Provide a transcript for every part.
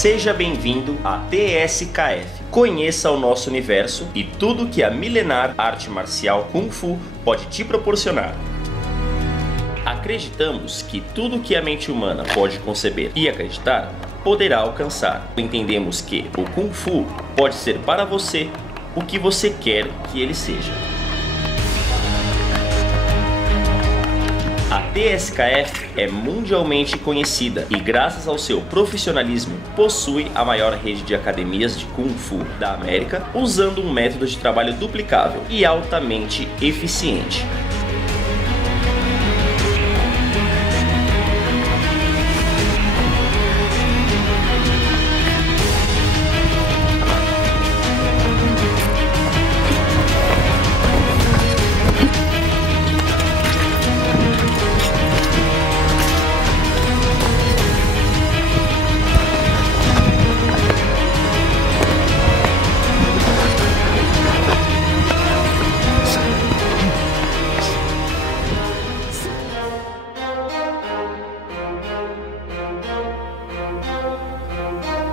Seja bem-vindo à TSKF. Conheça o nosso universo e tudo que a milenar arte marcial Kung Fu pode te proporcionar. Acreditamos que tudo que a mente humana pode conceber e acreditar, poderá alcançar. Entendemos que o Kung Fu pode ser para você o que você quer que ele seja. A TSKF é mundialmente conhecida e, graças ao seu profissionalismo, possui a maior rede de academias de Kung Fu da América, usando um método de trabalho duplicável e altamente eficiente.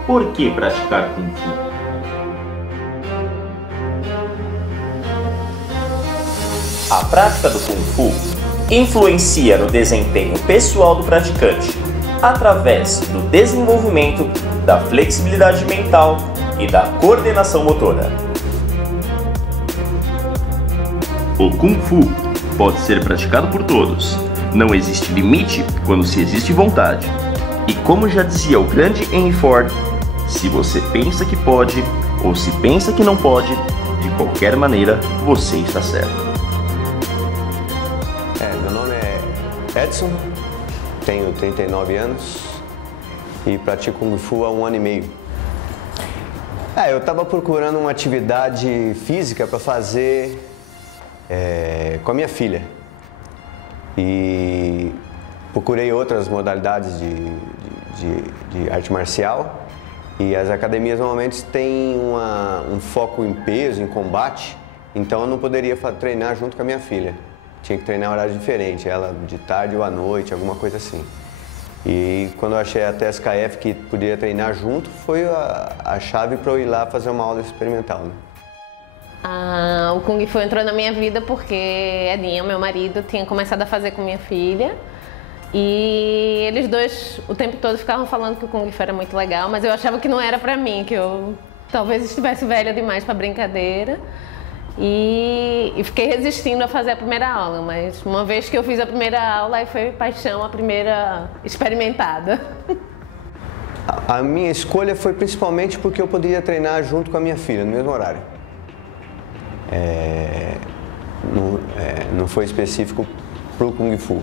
Por que praticar Kung Fu? A prática do Kung Fu influencia no desempenho pessoal do praticante, através do desenvolvimento da flexibilidade mental e da coordenação motora. O Kung Fu pode ser praticado por todos. Não existe limite quando se existe vontade. E como já dizia o grande Henry Ford, se você pensa que pode, ou se pensa que não pode, de qualquer maneira, você está certo. Meu nome é Edson, tenho 39 anos e pratico Kung Fu há 1 ano e meio. Eu estava procurando uma atividade física para fazer com a minha filha. E procurei outras modalidades de arte marcial. E as academias normalmente têm um foco em peso, em combate, então eu não poderia treinar junto com a minha filha. Tinha que treinar em horário diferente, ela de tarde ou à noite, alguma coisa assim. E quando eu achei a TSKF que poderia treinar junto, foi a chave para eu ir lá fazer uma aula experimental, né? O Kung Fu entrou na minha vida porque Edinho, meu marido, tinha começado a fazer com minha filha. E eles dois o tempo todo ficavam falando que o Kung Fu era muito legal, mas eu achava que não era pra mim, que eu talvez estivesse velha demais pra brincadeira. E fiquei resistindo a fazer a primeira aula, mas uma vez que eu fiz a primeira aula, aí foi paixão, a primeira experimentada. A minha escolha foi principalmente porque eu poderia treinar junto com a minha filha, no mesmo horário. Não foi específico pro Kung Fu.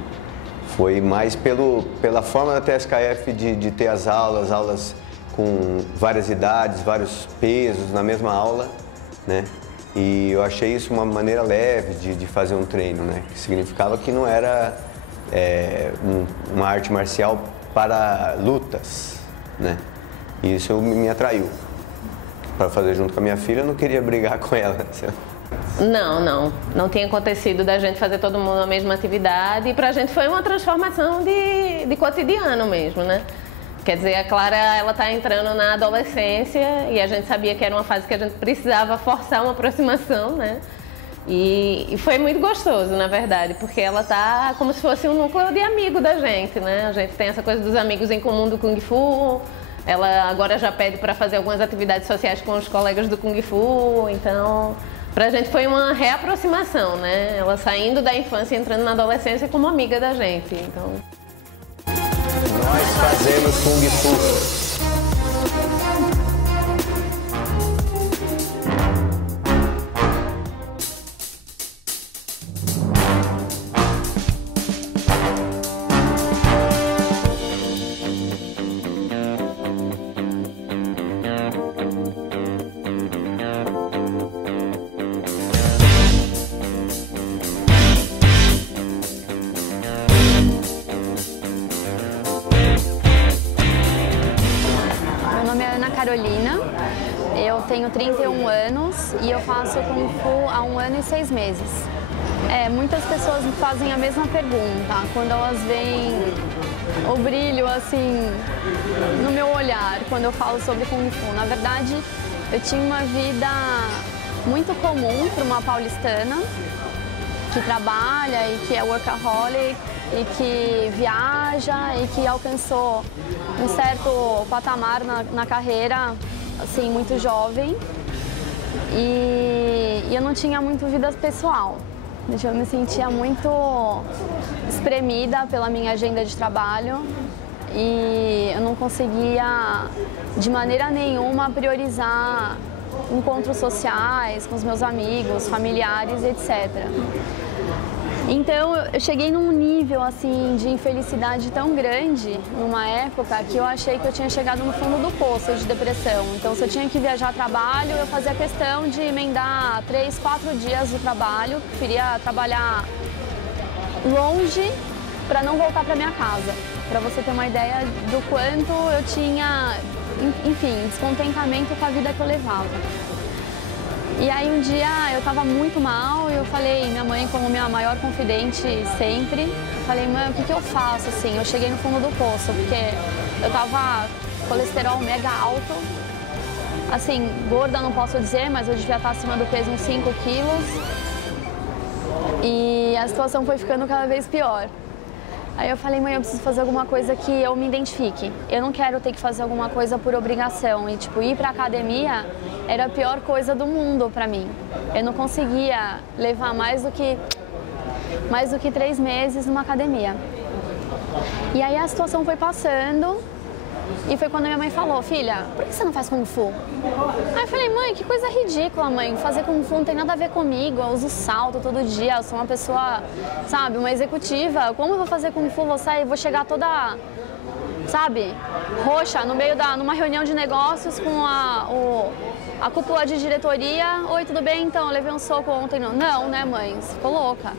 Foi mais pela forma da TSKF de ter as aulas com várias idades, vários pesos na mesma aula, né? E eu achei isso uma maneira leve de fazer um treino, né? Que significava que não era uma arte marcial para lutas, né? E isso me atraiu. Para fazer junto com a minha filha, eu não queria brigar com ela. Não tinha acontecido da gente fazer todo mundo a mesma atividade e pra gente foi uma transformação de cotidiano mesmo, né? Quer dizer, a Clara, ela tá entrando na adolescência e a gente sabia que era uma fase que a gente precisava forçar uma aproximação, né? E foi muito gostoso, na verdade, porque ela tá como se fosse um núcleo de amigo da gente, né? A gente tem essa coisa dos amigos em comum do Kung Fu. Ela agora já pede para fazer algumas atividades sociais com os colegas do Kung Fu, então pra gente foi uma reaproximação, né? Ela saindo da infância e entrando na adolescência como amiga da gente, então... Nós fazemos Kung Fu. Carolina, eu tenho 31 anos e eu faço Kung Fu há 1 ano e 6 meses. Muitas pessoas me fazem a mesma pergunta quando elas veem o brilho assim no meu olhar quando eu falo sobre Kung Fu. Na verdade, eu tinha uma vida muito comum para uma paulistana que trabalha e que é workaholic e que viaja e que alcançou um certo patamar na carreira, assim, muito jovem. E eu não tinha muito vida pessoal. Eu me sentia muito espremida pela minha agenda de trabalho e eu não conseguia, de maneira nenhuma, priorizar encontros sociais com os meus amigos, familiares, etc. Então eu cheguei num nível assim de infelicidade tão grande numa época que eu achei que eu tinha chegado no fundo do poço de depressão. Então se eu tinha que viajar a trabalho, eu fazia questão de emendar 3, 4 dias do trabalho, preferia trabalhar longe para não voltar para minha casa. Para você ter uma ideia do quanto eu tinha, enfim, descontentamento com a vida que eu levava. E aí um dia eu estava muito mal e eu falei, minha mãe como minha maior confidente sempre, falei, mãe, o que eu faço assim? Eu cheguei no fundo do poço, porque eu tava colesterol mega alto, assim, gorda não posso dizer, mas eu devia estar acima do peso uns 5 quilos e a situação foi ficando cada vez pior. Aí eu falei, mãe, eu preciso fazer alguma coisa que eu me identifique. Eu não quero ter que fazer alguma coisa por obrigação. E, tipo, ir pra academia era a pior coisa do mundo pra mim. Eu não conseguia levar mais do que 3 meses numa academia. E aí a situação foi passando e foi quando minha mãe falou, filha, por que você não faz Kung Fu? Aí eu falei, mãe, que coisa ridícula, mãe, fazer Kung Fu não tem nada a ver comigo, eu uso salto todo dia, eu sou uma pessoa, sabe, uma executiva, como eu vou fazer Kung Fu, vou chegar toda, sabe, roxa, no meio numa reunião de negócios com a cúpula de diretoria, oi, tudo bem, então, eu levei um soco ontem, não, né, mãe, você ficou louca.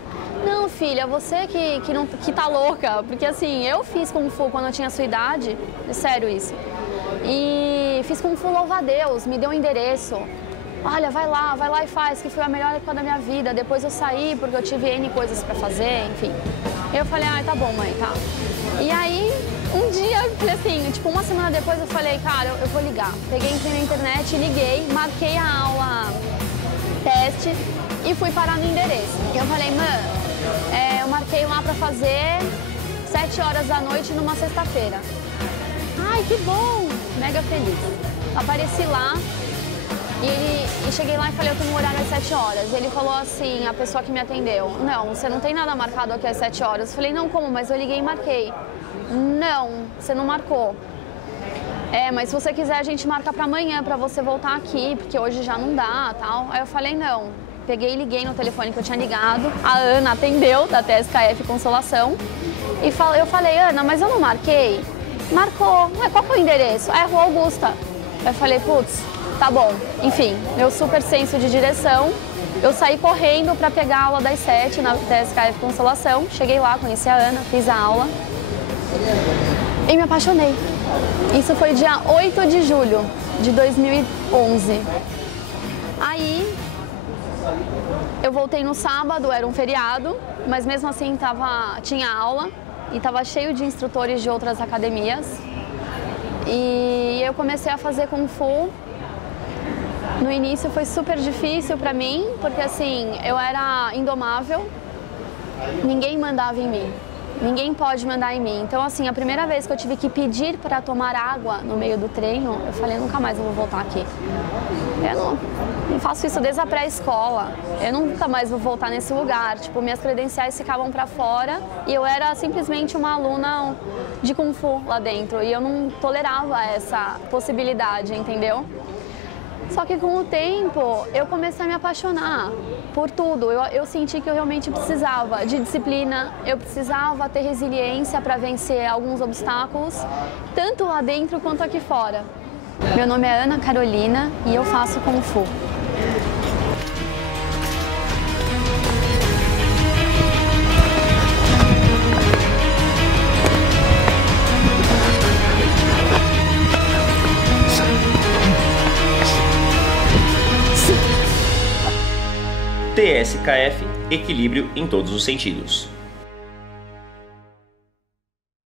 Não, filha, você que tá louca, porque assim, eu fiz Kung Fu quando eu tinha a sua idade, é sério isso, e fiz Kung Fu louva a Deus, me deu um endereço, olha, vai lá e faz, que foi a melhor época da minha vida, depois eu saí porque eu tive N coisas pra fazer, enfim. Eu falei, tá bom, mãe, tá. E aí, um dia, assim, tipo, uma semana depois eu falei, cara, eu vou ligar. Entrei na internet, liguei, marquei a aula teste e fui parar no endereço. E eu falei, eu marquei lá pra fazer 7 horas da noite numa sexta-feira. Ai, que bom! Mega feliz. Apareci lá e cheguei lá e falei, eu tenho um horário às 7 horas. Ele falou assim, a pessoa que me atendeu, não, você não tem nada marcado aqui às 7 horas. Eu falei, não, como? Mas eu liguei e marquei. Não, você não marcou. Mas se você quiser a gente marca pra amanhã pra você voltar aqui, porque hoje já não dá, tal. Aí eu falei, não. Peguei e liguei no telefone que eu tinha ligado, a Ana atendeu, da TSKF Consolação, e eu falei, Ana, mas eu não marquei? Marcou. Qual que é o endereço? É Rua Augusta. Eu falei, putz, tá bom. Enfim, meu super senso de direção, eu saí correndo para pegar a aula das 7 na TSKF Consolação, cheguei lá, conheci a Ana, fiz a aula e me apaixonei. Isso foi dia 8 de julho de 2011. Aí eu voltei no sábado, era um feriado, mas mesmo assim tinha aula e estava cheio de instrutores de outras academias. E eu comecei a fazer Kung Fu. No início foi super difícil para mim, porque assim, eu era indomável, ninguém mandava em mim. Ninguém pode mandar em mim. Então, assim, a primeira vez que eu tive que pedir para tomar água no meio do treino, eu falei, nunca mais eu vou voltar aqui. Eu não faço isso desde a pré-escola. Eu nunca mais vou voltar nesse lugar. Tipo, minhas credenciais ficavam para fora e eu era simplesmente uma aluna de Kung Fu lá dentro. E eu não tolerava essa possibilidade, entendeu? Só que com o tempo, eu comecei a me apaixonar por tudo. Eu senti que eu realmente precisava de disciplina, eu precisava ter resiliência para vencer alguns obstáculos, tanto lá dentro quanto aqui fora. Meu nome é Ana Carolina e eu faço Kung Fu. TSKF equilíbrio em todos os sentidos.